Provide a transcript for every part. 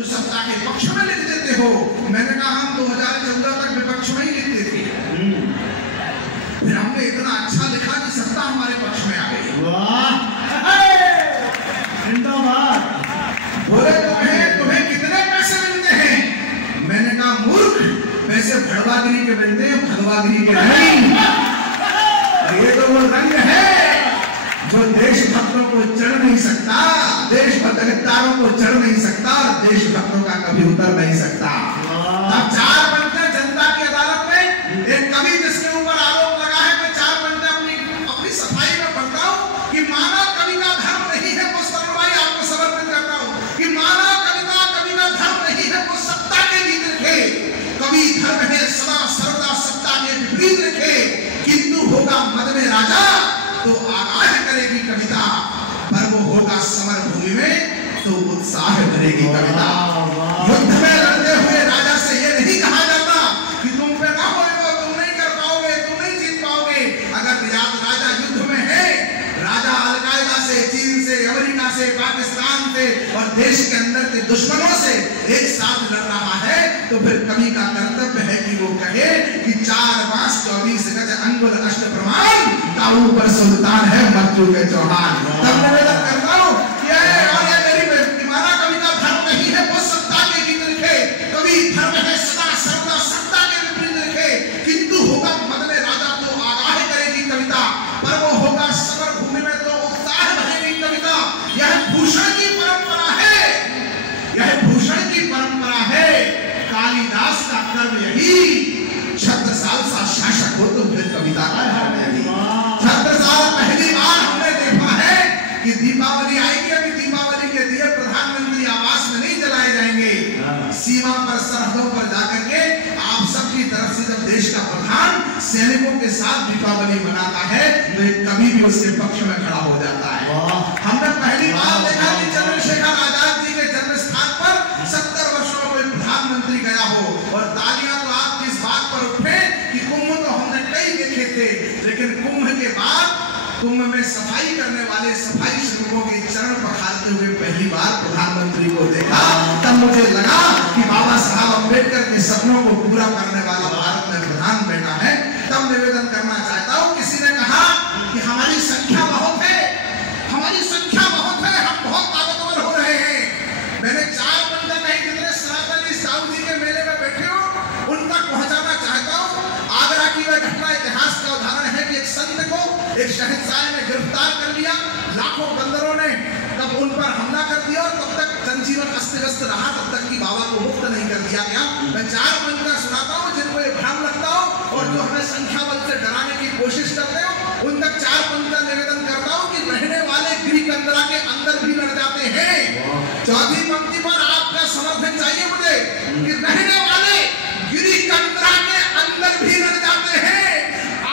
जो सत्ता के पक्ष में लिख देते हो। मैंने कहा हम 2014 तक विपक्ष में ही लिखते थे, फिर हमने इतना अच्छा लिखा कि सत्ता हमारे पक्ष में आ गई। बोले तुम्हें कितने पैसे मिलते हैं? मैंने कहा मूर्ख, पैसे भड़वागिरी के मिलते हैं, भगवागिरी के नहीं। ये तो वो रंग है जो देशभक्तों को चढ़ नहीं सकता, देशभक्तों को चढ़ नहीं सकता, देशभक्तों का कभी उतर नहीं सकता। अब 4 बनते जनता की अदालत में, एक कवि जिसके ऊपर आरोप लगा है, मैं 4 बनते अपनी सफाई में पढ़ता हूँ कि मानव कवि का धर्म नहीं है वो सर्वमाई आपको समर्पित करता हूँ कि मानव कविता कवि का धर्म नहीं है वो सत्ता के गीत लिखे। कवि धर्म है सदा सर्वदा सत्ता के विपरीत लिखे, किंतु होगा मद में राजा तो आगाह करेगी कविता, पर वो होगा समर भूमि में तो उत्साह भरेगी कविता। युद्ध में लड़ते हुए राजा से ये नहीं कहा जाता कि तुम पे ना होएगा, तुम नहीं कर पाओगे, तुम नहीं जीत पाओगे। अगर राजा युद्ध में है, राजा अलकायदा से, चीन से, अमेरिका से, पाकिस्तान से और देश के अंदर के दुश्मनों से एक साथ लड़ रहा है, तो फिर कवि का कर्तव्य है कि वो कहे कि 4 बांस 24 गज अंगुल अष्ट प्रमाण, ताऊ पर सुल्तान है मृत्यु के चौहान। तब निवेदन करता हूँ धर्म है सदा सर्वदा सत्ता के विपरीत लिखे, किंतु होगा मद में राजा तो आगाह करेगी कविता, पर वो होगा समर भूमि में तो उत्साह भरेगी कविता। यह भूषण की परंपरा है, यह भूषण की परंपरा है। कालिदास का कर्म यही, 76 साल सा शासक हो तो फिर कविता का धर्म यही। 76 साल पहली बार हमने देखा है कि दीपावली आएगी, अभी दीपावली के दिए प्रधानमंत्री आवास में नहीं जलाए जाएंगे, सीमा पर सरहदों पर जाकर के आप सबकी तरफ से जब देश का प्रधान सैनिकों के साथ दीपावली मनाता है तो एक कवि भी उसके पक्ष में खड़ा हो जाता है। हमने पहली बार देखा कि चंद्रशेखर आजाद जी के जन्म स्थान पर 70 वर्षों में कोई प्रधानमंत्री गया हो, और तालियां तो आप इस बात पर उठे कि कुंभ तो हमने कई देखे थे, लेकिन कुंभ के बाद कुंभ में सफाई करने वाले सफाई श्रमिकों के चरण पखारते हुए पहली बार प्रधानमंत्री को देखा। तब मुझे लगा कि बाबा साहब अम्बेडकर के सपनों को पूरा करने वाला भारत में प्रधान बेटा है। तब निवेदन करना चाहता हूँ, किसी ने कहा कि हमारी संख्या बहुत है, हमारी संख्या बहुत है, हम बहुत ताकतवर हो रहे हैं। मैंने 4 बंदर नहीं जितने सनातनी साहू जी के मेले में बैठे हो उन तक पहुंचाना चाहता हूँ। आगरा की वह घटना इतिहास का उदाहरण है कि एक संत को एक शहंशाह ने गिरफ्तार कर लिया, लाखों बंदरों ने तब उन पर हमला कर दिया और तब तक जनजीवन अस्त व्यस्त रहा, तब तक कि बाबा को मुक्त नहीं कर दिया गया। मैं 4 मंत्र सुनाता हूँ जिनको ये भ्रम लगता हो और जो हमें संख्या बल से डराने की कोशिश करते हो, उन तक 4 मंत्र निवेदन करता हूँ कि रहने वाले गिरी कंदरा के अंदर भी लड़ जाते हैं। 4वीं पंक्ति पर आपका समर्थन चाहिए मुझे कि रहने वाले गिरी कंदरा के अंदर भी लड़ जाते हैं,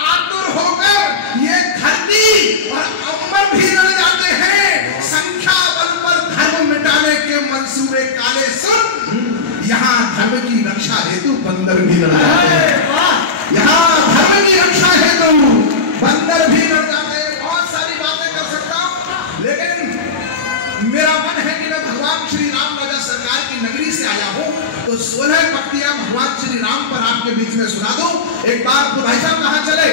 आतुर होकर ये धरती और अंबर भी लड़ जाते हैं। संख्या बल पर धर्म मिटाने के मंसूबे काले सुन, यहाँ धर्म की रक्षा हेतु बंदर भी लड़ जाते हैं, यहाँ धर्म की रक्षा हेतु बंदर भी लड़ जाते हैं। बहुत सारी बातें कर सकता हूँ, लेकिन मेरा मन है कि मैं भगवान श्री राम राजा सरकार की नगरी से आया हूँ, तो 16 पंक्तियां भगवान श्री राम पर आपके बीच में सुना दूं। एक बार तो भाई साहब कहां चले?